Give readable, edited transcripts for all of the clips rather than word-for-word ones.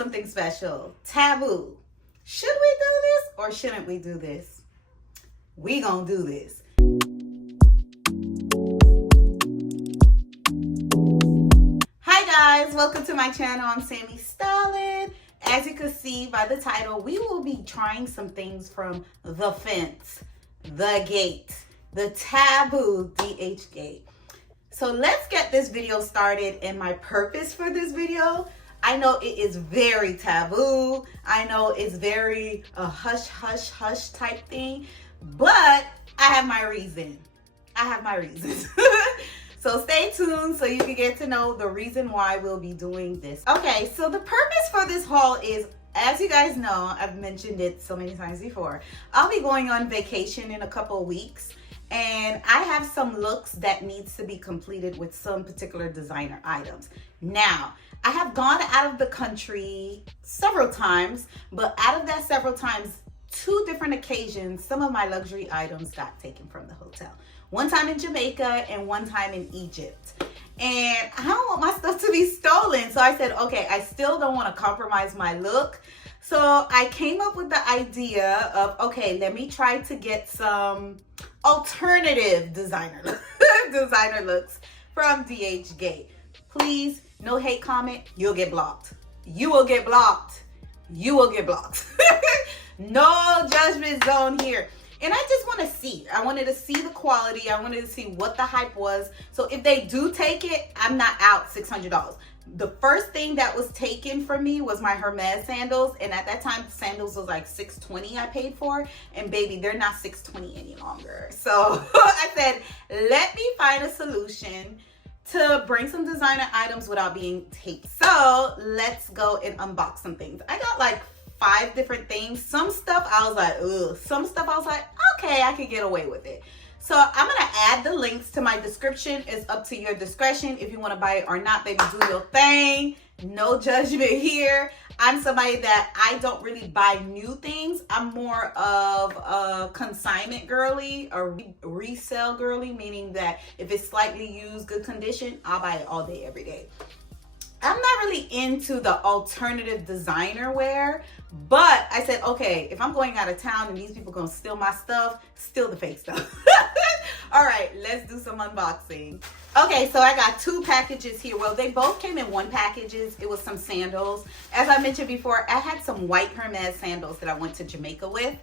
something special. Taboo. Should we do this or shouldn't we do this? We gonna do this. Hi guys, welcome to my channel. I'm Sammy Styling. As you can see by the title, we will be trying some things from the fence, the gate, the taboo DHGate. So let's get this video started, and my purpose for this video, I know it is very taboo. I know it's very a hush, hush, hush type thing, but I have my reason. I have my reasons. So stay tuned so you can get to know the reason why we'll be doing this. Okay, so the purpose for this haul is, as you guys know, I've mentioned it so many times before, I'll be going on vacation in a couple of weeks, and I have some looks that needs to be completed with some particular designer items. Now, I have gone out of the country several times, but out of that several times, 2 different occasions, some of my luxury items got taken from the hotel. One time in Jamaica and one time in Egypt. And I don't want my stuff to be stolen. So I said, okay, I still don't want to compromise my look. So I came up with the idea of, okay, let me try to get some alternative designer looks from DHGate. Please, no hate comment, you'll get blocked. You will get blocked. You will get blocked. No judgment zone here. And I just want to see. I wanted to see the quality. I wanted to see what the hype was. So if they do take it, I'm not out $600. The first thing that was taken from me was my Hermes sandals. And at that time, sandals was like $620 I paid for. And baby, they're not $620 any longer. So I said, let me find a solution to bring some designer items without being taken. So let's go and unbox some things. I got like 5 different things. Some stuff I was like, ugh. Some stuff I was like, okay, I could get away with it. So I'm gonna add the links to my description. It's up to your discretion if you want to buy it or not, baby. Do your thing. No judgment here. I'm somebody that I don't really buy new things. I'm more of a consignment girly, a resale girly, meaning that if it's slightly used, good condition, I'll buy it all day, every day. I'm not really into the alternative designer wear, but I said, okay, if I'm going out of town and these people gonna steal my stuff, steal the fake stuff. All right, let's do some unboxing. Okay, so I got 2 packages here. Well, they both came in 1 packages. It was some sandals. As I mentioned before, I had some white Hermes sandals that I went to Jamaica with,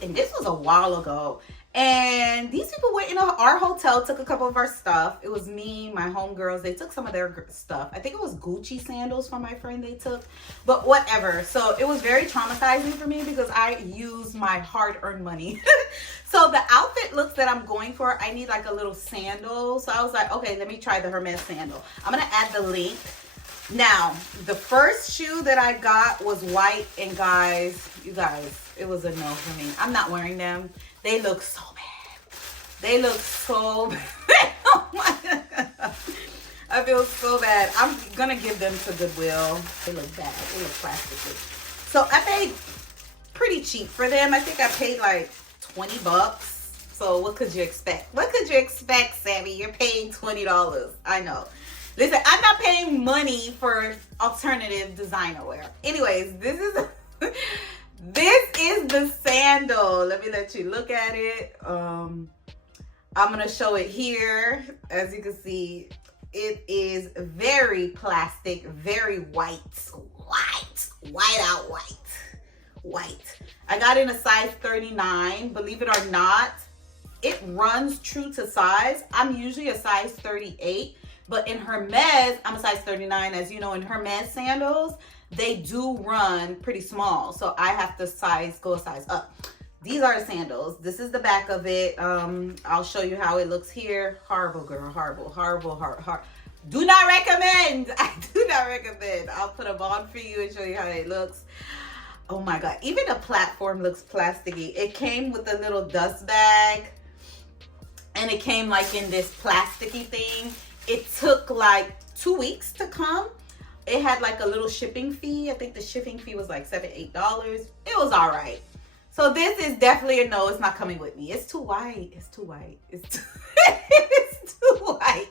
and this was a while ago. And these people went in our hotel, took a couple of our stuff. It was me, my homegirls. They took some of their stuff. I think it was Gucci sandals from my friend they took, but whatever. So it was very traumatizing for me because I used my hard-earned money. So the outfit looks that I'm going for, I need like a little sandal. So I was like, okay, let me try the Hermes sandal. I'm going to add the link. Now, the first shoe that I got was white, and you guys, it was a no for me. I'm not wearing them. They look so bad. They look so bad. Oh my God. I feel so bad. I'm gonna give them to Goodwill. They look bad. They look plasticky. So I paid pretty cheap for them. I think I paid like $20. So what could you expect? What could you expect, Sammy? You're paying $20. I know. Listen, I'm not paying money for alternative designer wear. Anyways, this is the sandal. Let me let you look at it. I'm gonna show it here. As you can see, it is very plastic, very white. I got in a size 39. Believe it or not, it runs true to size. I'm usually a size 38. But in Hermes, I'm a size 39. As you know, in Hermes sandals, they do run pretty small. So I have to go a size up. These are the sandals. This is the back of it. I'll show you how it looks here. Horrible, girl. Horrible. Do not recommend. I do not recommend. I'll put them on for you and show you how it looks. Oh my God. Even the platform looks plasticky. It came with a little dust bag. And it came like in this plasticky thing. It took like 2 weeks to come. It had like a little shipping fee. I think the shipping fee was like $7, $8. It was all right. So this is definitely a no. It's not coming with me. It's too white. It's too white. It's too white.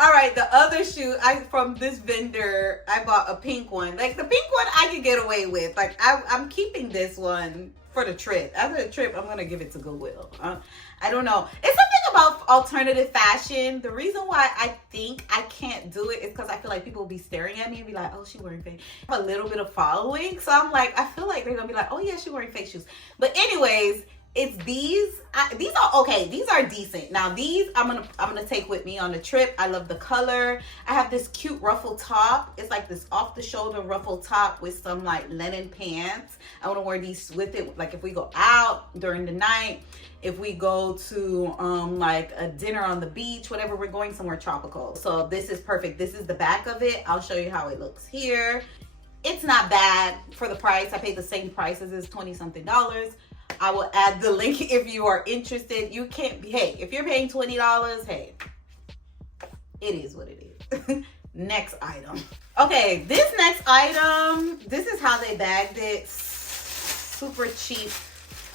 All right, the other shoe, from this vendor, I bought a pink one. Like, the pink I can get away with. Like, I'm keeping this one for the trip. After the trip, I'm gonna give it to Goodwill. I don't know. It's something about alternative fashion. The reason why I think I can't do it is because I feel like people will be staring at me and be like, oh, she wearing fake. I have a little bit of following, so I'm like, I feel like they're gonna be like, oh yeah, she wearing fake shoes. But anyways, it's these. These are okay. These are decent. Now these I'm gonna take with me on the trip. I love the color. I have this cute ruffle top. It's like this off the shoulder ruffle top with some like linen pants. I want to wear these with it. Like if we go out during the night, if we go to like a dinner on the beach, whatever, we're going somewhere tropical. So this is perfect. This is the back of it. I'll show you how it looks here. It's not bad for the price. I paid the same price as this, $20-something. I will add the link if you are interested. You can't be, hey, if you're paying $20, hey, it is what it is. Next item. Okay, this next item, this is how they bagged it. Super cheap.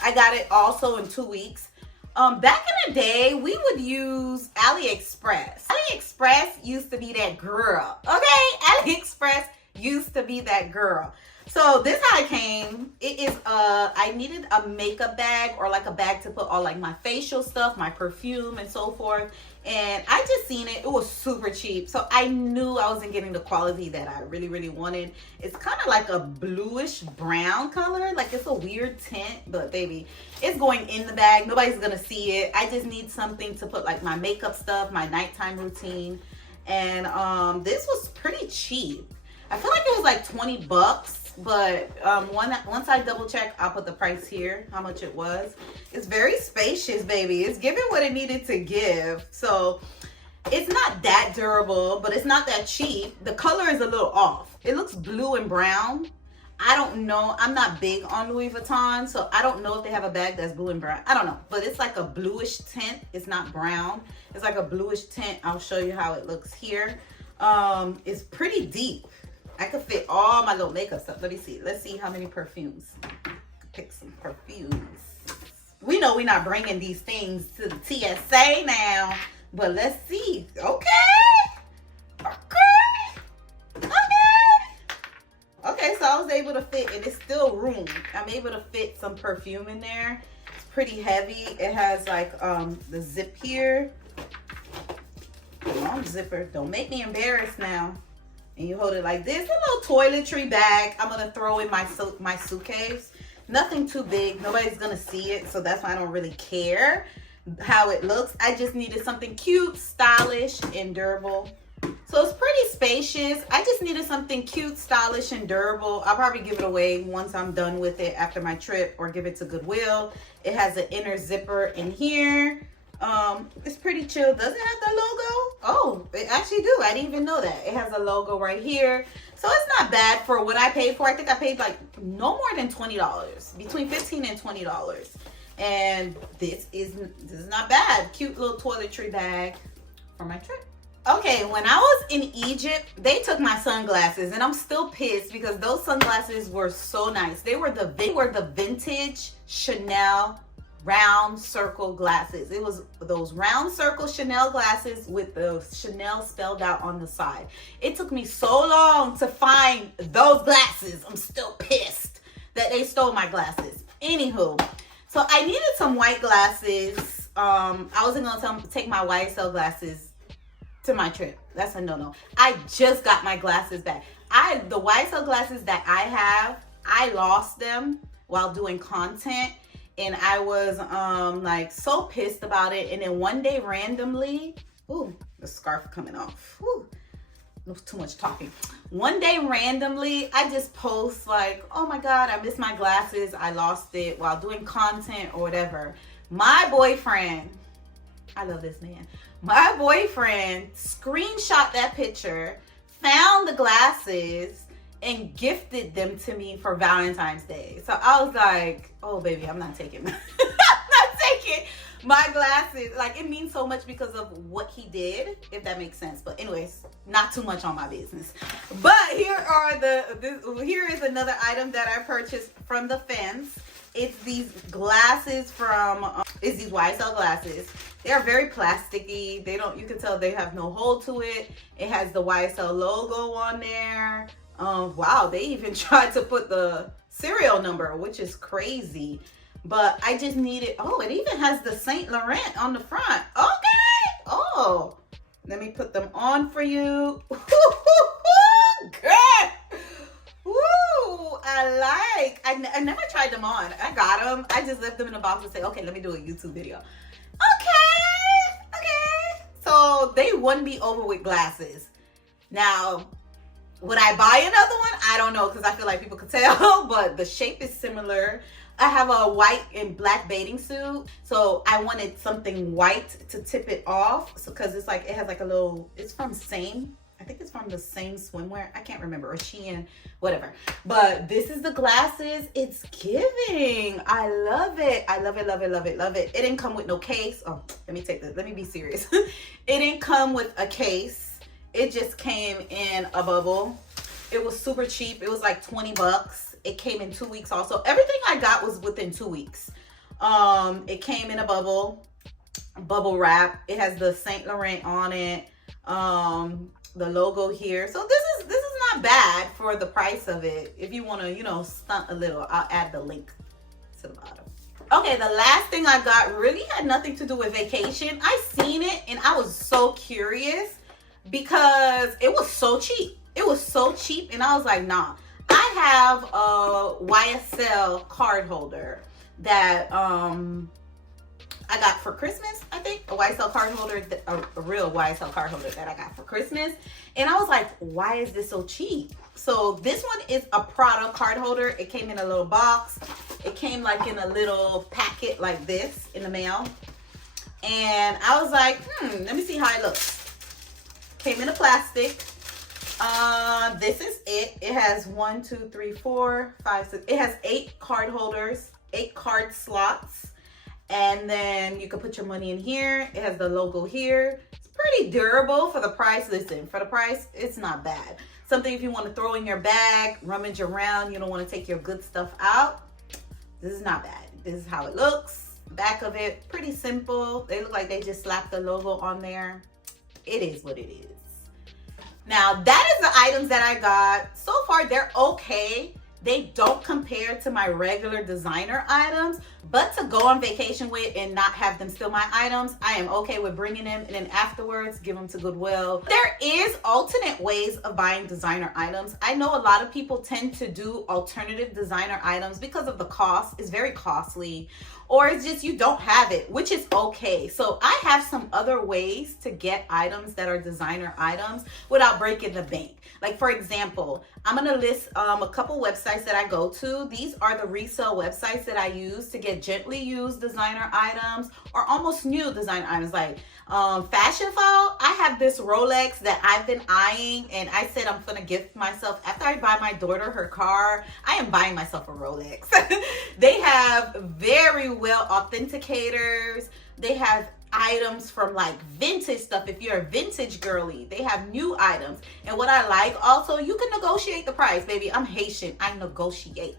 I got it also in 2 weeks. Back in the day, we would use AliExpress. AliExpress used to be that girl, okay? AliExpress used to be that girl. So this how it came. It is I needed a makeup bag or like a bag to put all like my facial stuff, my perfume and so forth. And I just seen it. It was super cheap. So I knew I wasn't getting the quality that I really, really wanted. It's kind of like a bluish brown color. Like it's a weird tint, but baby, it's going in the bag. Nobody's gonna see it. I just need something to put like my makeup stuff, my nighttime routine. And this was pretty cheap. I feel like it was like 20 bucks. But once I double check, I'll put the price here, how much it was. It's very spacious, baby. It's giving what it needed to give. So it's not that durable, but it's not that cheap. The color is a little off. It looks blue and brown. I don't know. I'm not big on Louis Vuitton, so I don't know if they have a bag that's blue and brown. I don't know, but it's like a bluish tint. It's not brown. It's like a bluish tint. I'll show you how it looks here. It's pretty deep. I could fit all my little makeup stuff. Let me see. Let's see how many perfumes. Pick some perfumes. We know we're not bringing these things to the TSA now, but let's see. Okay. Okay, so I was able to fit, and it's still room. I'm able to fit some perfume in there. It's pretty heavy. It has like the zip here. Long zipper. Don't make me embarrassed now. And you hold it like this. A little toiletry bag. I'm gonna throw in my suitcase. Nothing too big. Nobody's gonna see it, so that's why I don't really care how it looks. I just needed something cute, stylish, and durable. So it's pretty spacious. I just needed something cute, stylish, and durable. I'll probably give it away once I'm done with it after my trip, or give it to Goodwill. It has an inner zipper in here. It's pretty chill. Does it have the logo? Oh, it actually do. I didn't even know that. It has a logo right here. So it's not bad for what I paid for. I think I paid like no more than $20. Between $15 and $20. And this is not bad. Cute little toiletry bag for my trip. Okay, when I was in Egypt, they took my sunglasses, and I'm still pissed because those sunglasses were so nice. They were the vintage Chanel round circle glasses. It was those round circle Chanel glasses with the Chanel spelled out on the side. It took me so long to find those glasses. I'm still pissed that they stole my glasses. Anywho, so I needed some white glasses. I wasn't gonna take my YSL glasses to my trip. That's a no-no. I just got my glasses back. The YSL glasses that I have, I lost them while doing content. And I was like so pissed about it. And then one day randomly, ooh, the scarf coming off. Ooh, too much talking. One day randomly, I just post like, oh my God, I missed my glasses. I lost it while doing content or whatever. My boyfriend, I love this man. My boyfriend screenshot that picture, found the glasses, and gifted them to me for Valentine's Day. So I was like, oh baby, I'm not taking I'm not taking my glasses. Like, it means so much because of what he did, if that makes sense. But anyways, not too much on my business. But here is another item that I purchased from the fence. It's these glasses from it's these YSL glasses. They are very plasticky. You can tell they have no hole to it. It has the YSL logo on there. Wow, they even tried to put the serial number, which is crazy. But I just needed, oh, it even has the Saint Laurent on the front. Okay. Oh, let me put them on for you. Girl. Woo, I never tried them on. I got them. I just left them in the box and say, okay, let me do a YouTube video. Okay. So they won me over with glasses. Now, would I buy another one? I don't know, because I feel like people could tell, but the shape is similar. I have a white and black bathing suit, so I wanted something white to tip it off. So, because it's like, it has like a little, it's from Same. I think it's from the Same swimwear. I can't remember, or Shein, whatever. But this is the glasses. It's giving. I love it. I love it, love it, love it, love it. It didn't come with no case. Oh, let me take this. Let me be serious. It didn't come with a case. It just came in a bubble. It was super cheap. It was like 20 bucks. It came in 2 weeks also. Everything I got was within 2 weeks. It came in a bubble wrap. It has the Saint Laurent on it. The logo here. So this is not bad for the price of it. If you want to, you know, stunt a little, I'll add the link to the bottom. Okay, the last thing I got really had nothing to do with vacation. I seen it and I was so curious because it was so cheap. It was so cheap and I was like, nah. I have a YSL card holder that I got for Christmas, I think. A YSL card holder, a real YSL card holder that I got for Christmas. And I was like, why is this so cheap? So this one is a Prada card holder. It came in a little box. It came like in a little packet like this in the mail. And I was like, let me see how it looks. Came in a plastic. This is it. It has 1, 2, 3, 4, 5, 6. It has 8 card holders, 8 card slots. And then you can put your money in here. It has the logo here. It's pretty durable for the price. Listen, for the price, it's not bad. Something if you want to throw in your bag, rummage around, you don't want to take your good stuff out. This is not bad. This is how it looks. Back of it, pretty simple. They look like they just slapped the logo on there. It is what it is. Now, that is the items that I got. So far, they're okay. They don't compare to my regular designer items, but to go on vacation with and not have them steal my items, I am okay with bringing them and then afterwards give them to Goodwill. There is alternate ways of buying designer items. I know a lot of people tend to do alternative designer items because of the cost. It's very costly, or it's just you don't have it, which is okay. So I have some other ways to get items that are designer items without breaking the bank. Like, for example, I'm going to list a couple websites that I go to. These are the resale websites that I use to get gently used designer items or almost new designer items. Like Fashion File, I have this Rolex that I've been eyeing, and I said I'm going to gift myself. After I buy my daughter her car, I am buying myself a Rolex. They have very well authenticators. They have items from like vintage stuff. If you're a vintage girly, they have new items. And what I like also, you can negotiate the price, baby. I'm Haitian. I negotiate.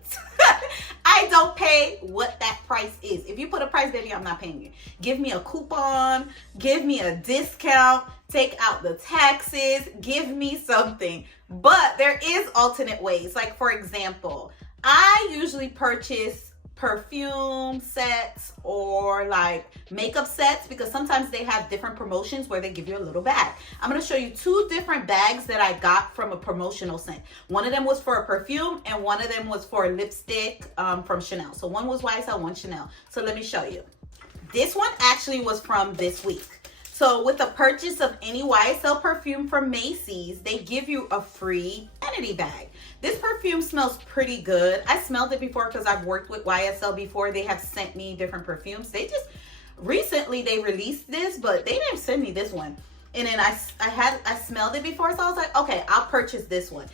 I don't pay what that price is. If you put a price, baby, I'm not paying you. Give me a coupon, give me a discount, take out the taxes, give me something. But there is alternate ways. Like, for example, I usually purchase perfume sets or like makeup sets because sometimes they have different promotions where they give you a little bag. I'm going to show you 2 different bags that I got from a promotional scent. One of them was for a perfume and one of them was for a lipstick from Chanel. So one was YSL, one Chanel. So let me show you. This one actually was from this week. So with the purchase of any YSL perfume from Macy's, they give you a free vanity bag. This perfume smells pretty good. I smelled it before because I've worked with YSL before. They have sent me different perfumes. They just, recently they released this, but they didn't send me this one. And then I smelled it before, so I was like, okay, I'll purchase this one.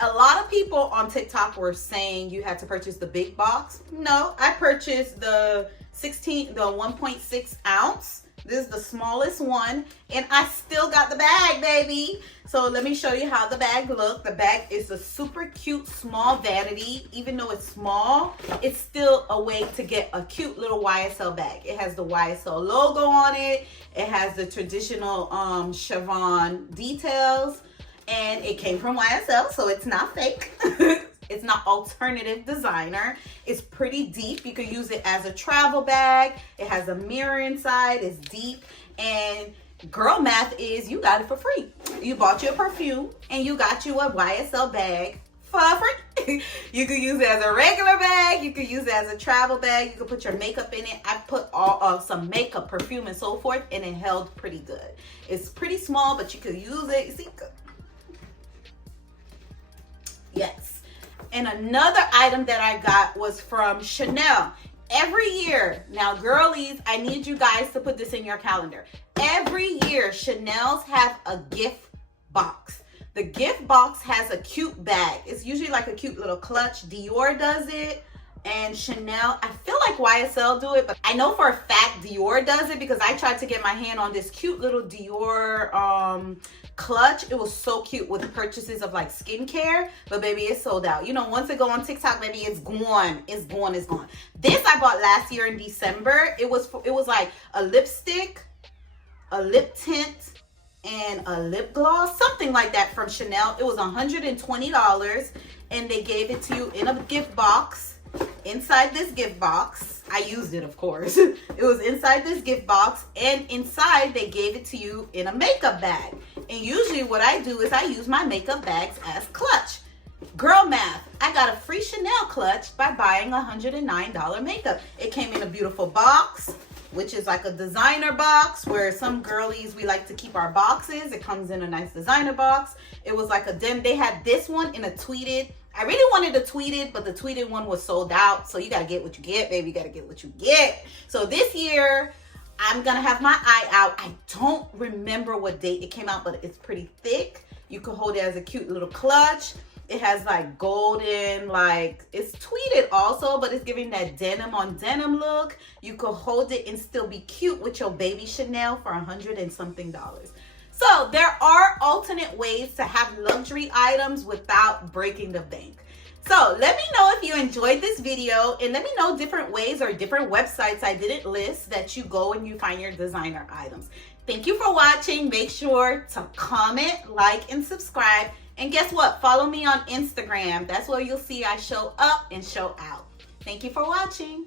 A lot of people on TikTok were saying you had to purchase the big box. No, I purchased the 1.6 ounce. This is the smallest one, and I still got the bag, baby. So let me show you how the bag looks. The bag is a super cute small vanity. Even though it's small, it's still a way to get a cute little YSL bag. It has the YSL logo on it. It has the traditional chiffon details. And it came from YSL, so it's not fake. It's not alternative designer. It's pretty deep. You could use it as a travel bag. It has a mirror inside. It's deep. And girl math is you got it for free. You bought you a perfume and you got you a YSL bag for free. You could use it as a regular bag. You could use it as a travel bag. You could put your makeup in it. I put some makeup, perfume, and so forth, and it held pretty good. It's pretty small, but you could use it. You see? Yes. And another item that I got was from Chanel. Every year, now girlies, I need you guys to put this in your calendar. Every year, Chanel's have a gift box. The gift box has a cute bag. It's usually like a cute little clutch. Dior does it. And Chanel, I feel like YSL do it, but I know for a fact Dior does it because I tried to get my hand on this cute little Dior clutch. It was so cute with purchases of like skincare, but baby, it's sold out. You know, once it go on TikTok, baby, it's gone. It's gone. It's gone. This I bought last year in December. It was like a lipstick, a lip tint, and a lip gloss, something like that from Chanel. It was $120, and they gave it to you in a gift box. Inside this gift box, I used it, of course. It was inside this gift box, and inside they gave it to you in a makeup bag. And usually what I do is I use my makeup bags as clutch. Girl math, I got a free Chanel clutch by buying a $109 makeup. It came in a beautiful box, which is like a designer box where some girlies, we like to keep our boxes. It comes in a nice designer box. It was like they had this one in a tweeted. I really wanted a tweeted, but the tweeted one was sold out. So you got to get what you get, baby. You got to get what you get. So this year, I'm going to have my eye out. I don't remember what date it came out, but it's pretty thick. You can hold it as a cute little clutch. It has like golden, like it's tweeted also, but it's giving that denim on denim look. You could hold it and still be cute with your baby Chanel for $100 and something. So there are alternate ways to have luxury items without breaking the bank. So let me know if you enjoyed this video, and let me know different ways or different websites I didn't list that you go and you find your designer items. Thank you for watching. Make sure to comment, like, and subscribe. And guess what? Follow me on Instagram. That's where you'll see I show up and show out. Thank you for watching.